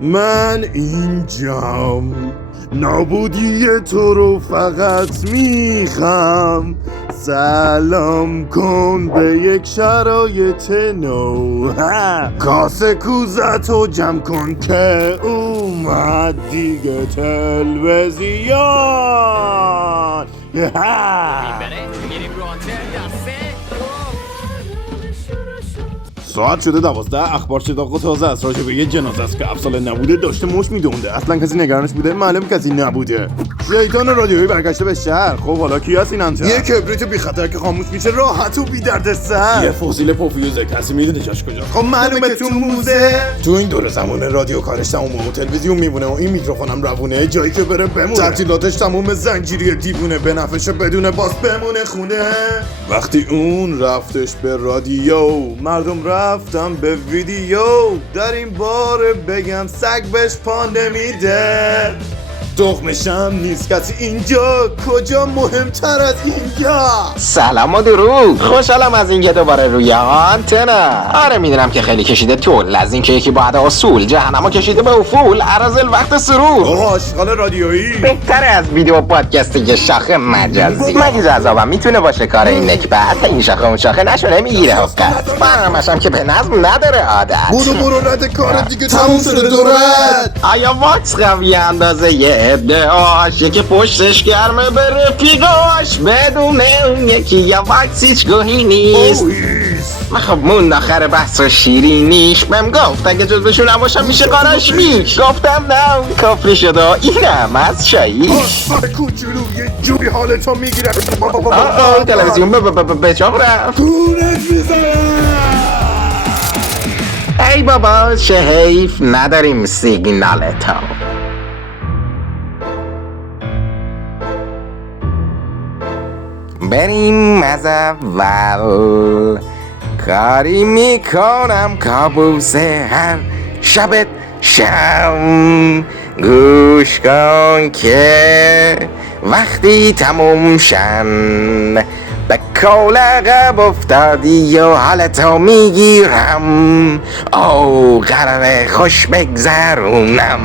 من اینجام، نابودی تو رو فقط میخوام. سلام کن به یک شرایط نو، کاسه کوزتو جمع کن که اومد دیگه تلویزیون. ساعت شده 12. اخبار چراغ تازه است راجع به یه جنازه است که افسانه نبوده داشته مش میدونده. اصلا کسی نگرانش بوده؟ معلوم کسی نبوده. شیطان رادیویی برگشته به شهر. خب حالا کی هست این انتر؟ یه کبریت بی خطر که خاموش میشه راحت و بی دردسر. یه فسیل پوفیوزه. کسی میدونه جاش کجاست؟ خب معلومه تو موزه. تو این دور زمان رادیو کارش تمومه و تلویزیون میمونه و این میکروفونم روونه. جایی که بره بمونه. تعطیلاتش تموم زنجیری دیوونه. به نفعش بدون باس بمونه خونه. وقتی اون رفتش به رادیو، مردم رفتم به ویدیو. در این بار بگم سگ بهش پا نمیده. تخمشم نیست کسی اینجا. کجا مهمتر از اینجا؟ سلام و درود. خوشحالم از اینکه دوباره روی آنتنا. آره میدونم که خیلی کشیده طول. از این که یکی بعد اصول جهنمو کشیده به افول. عرض وقت سرور. آشغال رادیویی بهتره از ویدیو و پادکستی که شاخه مجازی. مگه جذابم میتونه باشه کار این نکبت؟ این شاخه اون شاخه نشونه میگیره حقیقت. برنامه‌شم که به نظم نداره عادت. برو رد کار دیگه تموم شده دورت. آیا واکس قوی اندازه یه ادعاش؟ یکی پشتش گرمه به رفیقاش. بدون اون یکی یا واکس هیچ گوهی نیست. خب مون آخر بحث و شیرینیش. بهم گفت اگه جزبشون نباشم میشه کاراش میش. گفتم نه کافری شده اینم از شاییش. کوچولو یه جوری حالتو میگیره. تلویزیون به چاق رفت. کونت میزنه. ای بابا چه حیف نداریم سیگنالتو. بریم از اول. کاری میکنم کابوس هر شبت شم. گوش کن که وقتی تموم شن به کول عقب افتادی و حالتو میگیرم. او قراره خوش بگذرونم.